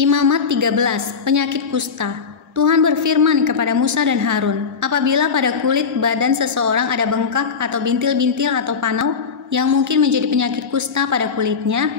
Imamat 13. Penyakit kusta. Tuhan berfirman kepada Musa dan Harun, apabila pada kulit badan seseorang ada bengkak atau bintil-bintil atau panau yang mungkin menjadi penyakit kusta pada kulitnya,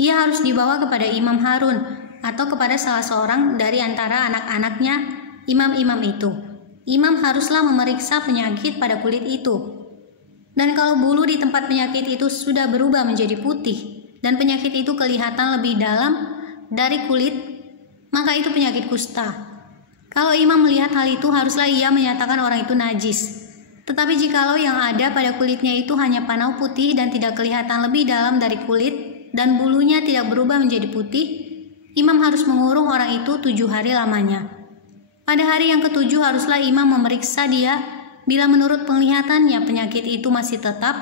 ia harus dibawa kepada Imam Harun atau kepada salah seorang dari antara anak-anaknya imam-imam itu. Imam haruslah memeriksa penyakit pada kulit itu. Dan kalau bulu di tempat penyakit itu sudah berubah menjadi putih dan penyakit itu kelihatan lebih dalam dari kulit, maka itu penyakit kusta. Kalau imam melihat hal itu, haruslah ia menyatakan orang itu najis. Tetapi jikalau yang ada pada kulitnya itu hanya panau putih dan tidak kelihatan lebih dalam dari kulit, dan bulunya tidak berubah menjadi putih, imam harus mengurung orang itu 7 hari lamanya. Pada hari yang ke-7 haruslah imam memeriksa dia. Bila menurut penglihatannya penyakit itu masih tetap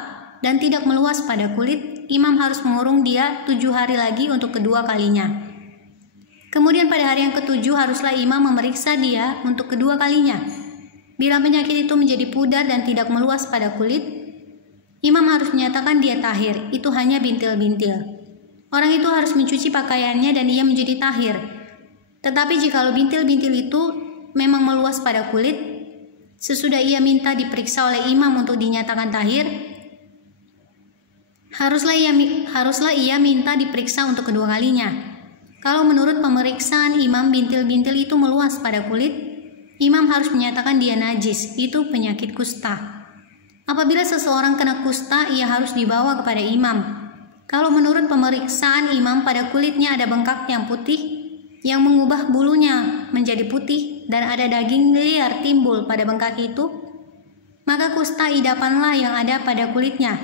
dan tidak meluas pada kulit, imam harus mengurung dia 7 hari lagi untuk kedua kalinya. Kemudian pada hari yang ke-7 haruslah imam memeriksa dia untuk kedua kalinya. Bila penyakit itu menjadi pudar dan tidak meluas pada kulit, imam harus menyatakan dia tahir, itu hanya bintil-bintil. Orang itu harus mencuci pakaiannya dan ia menjadi tahir. Tetapi jikalau bintil-bintil itu memang meluas pada kulit, sesudah ia minta diperiksa oleh imam untuk dinyatakan tahir, haruslah ia minta diperiksa untuk kedua kalinya. Kalau menurut pemeriksaan imam bintil-bintil itu meluas pada kulit, imam harus menyatakan dia najis, itu penyakit kusta. Apabila seseorang kena kusta, ia harus dibawa kepada imam. Kalau menurut pemeriksaan imam pada kulitnya ada bengkak yang putih, yang mengubah bulunya menjadi putih dan ada daging liar timbul pada bengkak itu, maka kusta idapanlah yang ada pada kulitnya.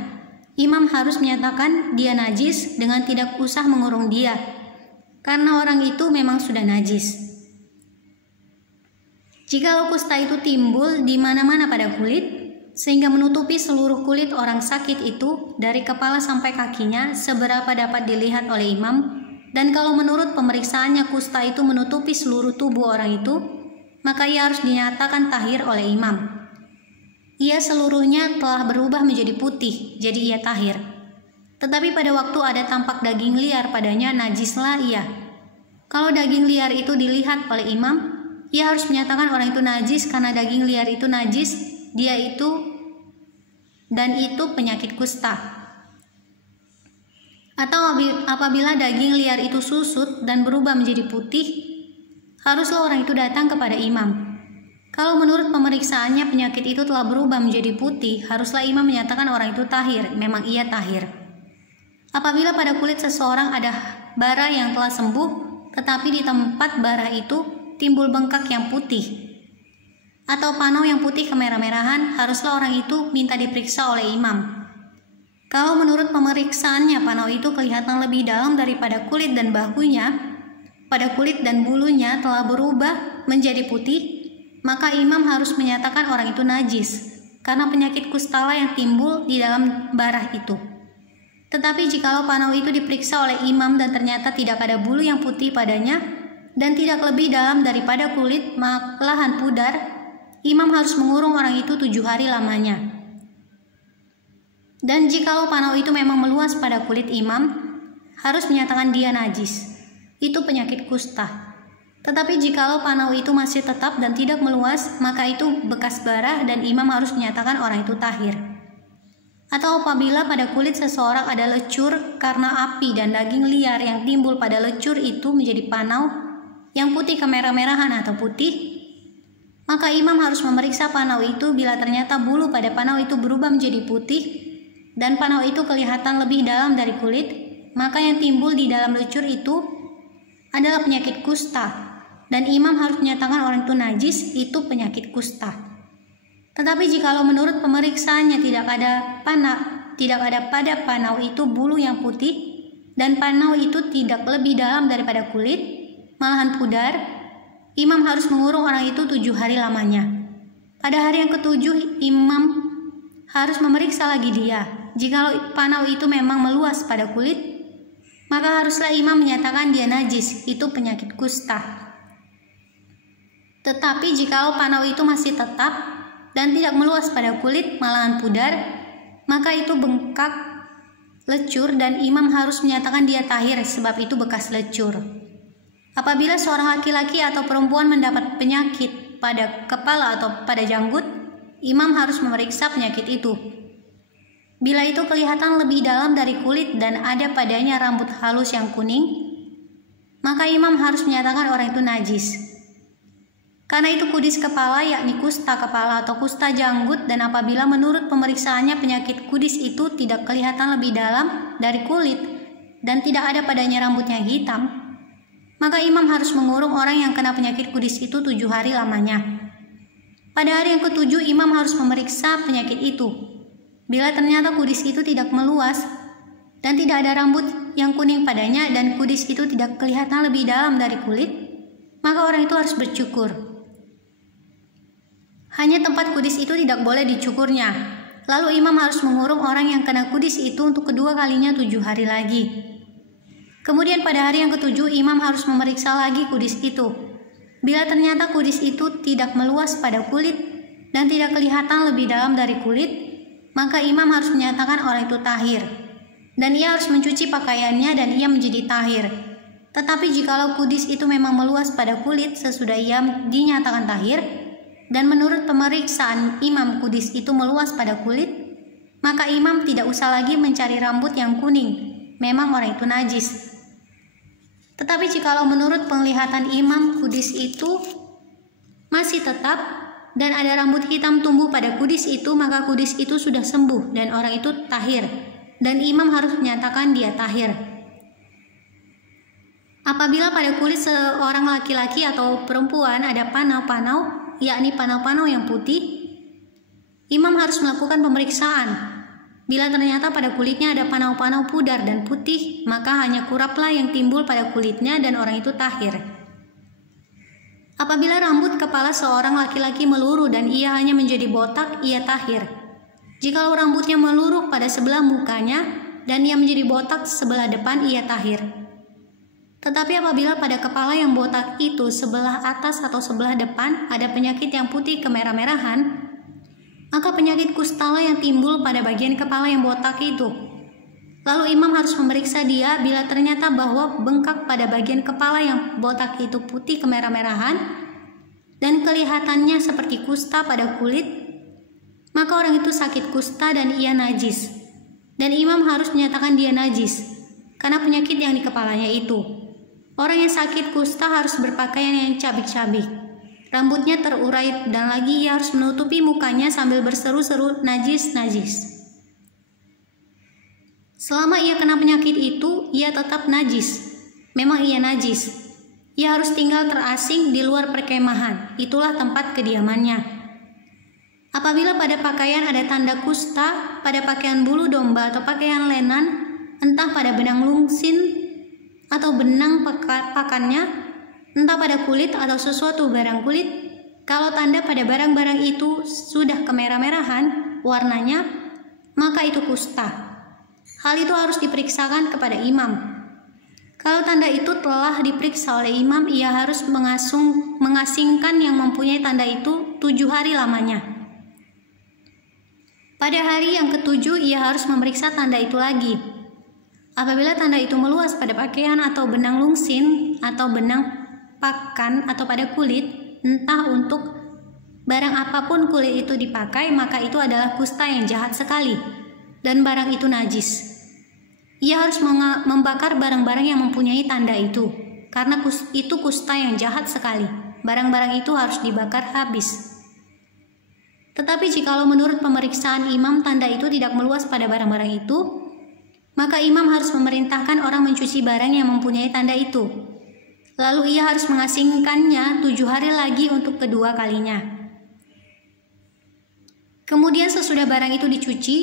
Imam harus menyatakan dia najis dengan tidak usah mengurung dia, karena orang itu memang sudah najis. Jikalau kusta itu timbul di mana-mana pada kulit, sehingga menutupi seluruh kulit orang sakit itu dari kepala sampai kakinya seberapa dapat dilihat oleh imam, dan kalau menurut pemeriksaannya kusta itu menutupi seluruh tubuh orang itu, maka ia harus dinyatakan tahir oleh imam. Ia seluruhnya telah berubah menjadi putih, jadi ia tahir. Tetapi pada waktu ada tampak daging liar padanya, najislah ia. Kalau daging liar itu dilihat oleh imam, ia harus menyatakan orang itu najis karena daging liar itu najis, dia itu dan itu penyakit kusta. Atau apabila daging liar itu susut dan berubah menjadi putih, haruslah orang itu datang kepada imam. Kalau menurut pemeriksaannya penyakit itu telah berubah menjadi putih, haruslah imam menyatakan orang itu tahir, memang ia tahir. Apabila pada kulit seseorang ada bara yang telah sembuh, tetapi di tempat bara itu timbul bengkak yang putih, atau panau yang putih kemerah-merahan, haruslah orang itu minta diperiksa oleh imam. Kalau menurut pemeriksaannya panau itu kelihatan lebih dalam daripada kulit dan bahunya, pada kulit dan bulunya telah berubah menjadi putih, maka imam harus menyatakan orang itu najis, karena penyakit kustalah yang timbul di dalam bara itu. Tetapi jikalau panau itu diperiksa oleh imam dan ternyata tidak ada bulu yang putih padanya dan tidak lebih dalam daripada kulit malahan pudar, imam harus mengurung orang itu 7 hari lamanya. Dan jikalau panau itu memang meluas pada kulit imam, harus menyatakan dia najis, itu penyakit kusta. Tetapi jikalau panau itu masih tetap dan tidak meluas, maka itu bekas bara dan imam harus menyatakan orang itu tahir. Atau apabila pada kulit seseorang ada lecur karena api dan daging liar yang timbul pada lecur itu menjadi panau yang putih kemerah-merahan atau putih, maka imam harus memeriksa panau itu. Bila ternyata bulu pada panau itu berubah menjadi putih dan panau itu kelihatan lebih dalam dari kulit, maka yang timbul di dalam lecur itu adalah penyakit kusta, dan imam harus menyatakan orang itu najis, itu penyakit kusta. Tetapi jikalau menurut pemeriksaannya tidak ada pada panau itu bulu yang putih, dan panau itu tidak lebih dalam daripada kulit, malahan pudar, imam harus mengurung orang itu 7 hari lamanya. Pada hari yang ke-7, imam harus memeriksa lagi dia. Jikalau panau itu memang meluas pada kulit, maka haruslah imam menyatakan dia najis, itu penyakit kusta. Tetapi jikalau panau itu masih tetap dan tidak meluas pada kulit, malahan pudar, maka itu bengkak lecur dan imam harus menyatakan dia tahir sebab itu bekas lecur. Apabila seorang laki-laki atau perempuan mendapat penyakit pada kepala atau pada janggut, imam harus memeriksa penyakit itu. Bila itu kelihatan lebih dalam dari kulit dan ada padanya rambut halus yang kuning, maka imam harus menyatakan orang itu najis. Karena itu kudis kepala, yakni kusta kepala atau kusta janggut, dan apabila menurut pemeriksaannya penyakit kudis itu tidak kelihatan lebih dalam dari kulit dan tidak ada padanya rambutnya hitam, maka imam harus mengurung orang yang kena penyakit kudis itu 7 hari lamanya. Pada hari yang ke-7 imam harus memeriksa penyakit itu. Bila ternyata kudis itu tidak meluas dan tidak ada rambut yang kuning padanya dan kudis itu tidak kelihatan lebih dalam dari kulit, maka orang itu harus bercukur. Hanya tempat kudis itu tidak boleh dicukurnya. Lalu imam harus mengurung orang yang kena kudis itu untuk kedua kalinya 7 hari lagi. Kemudian pada hari yang ke-7 imam harus memeriksa lagi kudis itu. Bila ternyata kudis itu tidak meluas pada kulit dan tidak kelihatan lebih dalam dari kulit, maka imam harus menyatakan orang itu tahir. Dan ia harus mencuci pakaiannya dan ia menjadi tahir. Tetapi jikalau kudis itu memang meluas pada kulit sesudah ia dinyatakan tahir, dan menurut pemeriksaan imam kudis itu meluas pada kulit, maka imam tidak usah lagi mencari rambut yang kuning. Memang orang itu najis. Tetapi jikalau menurut penglihatan imam kudis itu masih tetap dan ada rambut hitam tumbuh pada kudis itu, maka kudis itu sudah sembuh dan orang itu tahir, dan imam harus menyatakan dia tahir. Apabila pada kulit seorang laki-laki atau perempuan ada panau-panau, yakni panau-panau yang putih, imam harus melakukan pemeriksaan. Bila ternyata pada kulitnya ada panau-panau pudar dan putih, maka hanya kuraplah yang timbul pada kulitnya dan orang itu tahir. Apabila rambut kepala seorang laki-laki meluruh dan ia hanya menjadi botak, ia tahir. Jikalau rambutnya meluruh pada sebelah mukanya dan ia menjadi botak sebelah depan, ia tahir. Tetapi apabila pada kepala yang botak itu sebelah atas atau sebelah depan ada penyakit yang putih kemerah-merahan, maka penyakit kustalah yang timbul pada bagian kepala yang botak itu. Lalu imam harus memeriksa dia. Bila ternyata bahwa bengkak pada bagian kepala yang botak itu putih kemerah-merahan dan kelihatannya seperti kusta pada kulit, maka orang itu sakit kusta dan ia najis. Dan imam harus menyatakan dia najis karena penyakit yang di kepalanya itu. Orang yang sakit kusta harus berpakaian yang cabik-cabik, rambutnya terurai, dan lagi ia harus menutupi mukanya sambil berseru-seru, najis, najis. Selama ia kena penyakit itu, ia tetap najis. Memang ia najis. Ia harus tinggal terasing di luar perkemahan. Itulah tempat kediamannya. Apabila pada pakaian ada tanda kusta, pada pakaian bulu domba atau pakaian lenan, entah pada benang lungsin atau benang pakannya, entah pada kulit atau sesuatu barang kulit, kalau tanda pada barang-barang itu sudah kemerah-merahan warnanya, maka itu kusta. Hal itu harus diperiksakan kepada imam. Kalau tanda itu telah diperiksa oleh imam, ia harus mengasingkan yang mempunyai tanda itu 7 hari lamanya. Pada hari yang ke-7 ia harus memeriksa tanda itu lagi. Apabila tanda itu meluas pada pakaian atau benang lungsin atau benang pakan atau pada kulit, entah untuk barang apapun kulit itu dipakai, maka itu adalah kusta yang jahat sekali dan barang itu najis. Ia harus membakar barang-barang yang mempunyai tanda itu, karena itu kusta yang jahat sekali. Barang-barang itu harus dibakar habis. Tetapi jikalau menurut pemeriksaan imam tanda itu tidak meluas pada barang-barang itu, maka imam harus memerintahkan orang mencuci barang yang mempunyai tanda itu. Lalu ia harus mengasingkannya 7 hari lagi untuk kedua kalinya. Kemudian sesudah barang itu dicuci,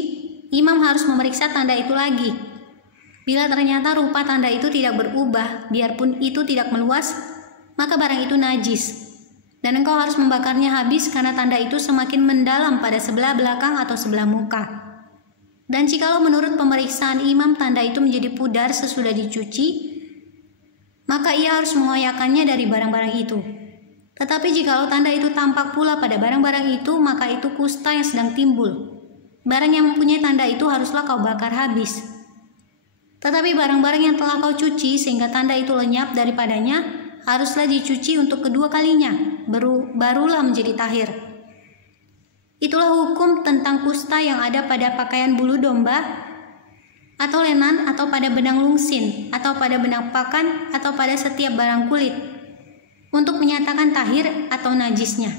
imam harus memeriksa tanda itu lagi. Bila ternyata rupa tanda itu tidak berubah, biarpun itu tidak meluas, maka barang itu najis. Dan engkau harus membakarnya habis karena tanda itu semakin mendalam pada sebelah belakang atau sebelah muka. Dan jikalau menurut pemeriksaan imam tanda itu menjadi pudar sesudah dicuci, maka ia harus mengoyakkannya dari barang-barang itu. Tetapi jikalau tanda itu tampak pula pada barang-barang itu, maka itu kusta yang sedang timbul. Barang yang mempunyai tanda itu haruslah kau bakar habis. Tetapi barang-barang yang telah kau cuci sehingga tanda itu lenyap daripadanya, haruslah dicuci untuk kedua kalinya, barulah menjadi tahir. Itulah hukum tentang kusta yang ada pada pakaian bulu domba, atau lenan, atau pada benang lungsin, atau pada benang pakan, atau pada setiap barang kulit, untuk menyatakan tahir atau najisnya.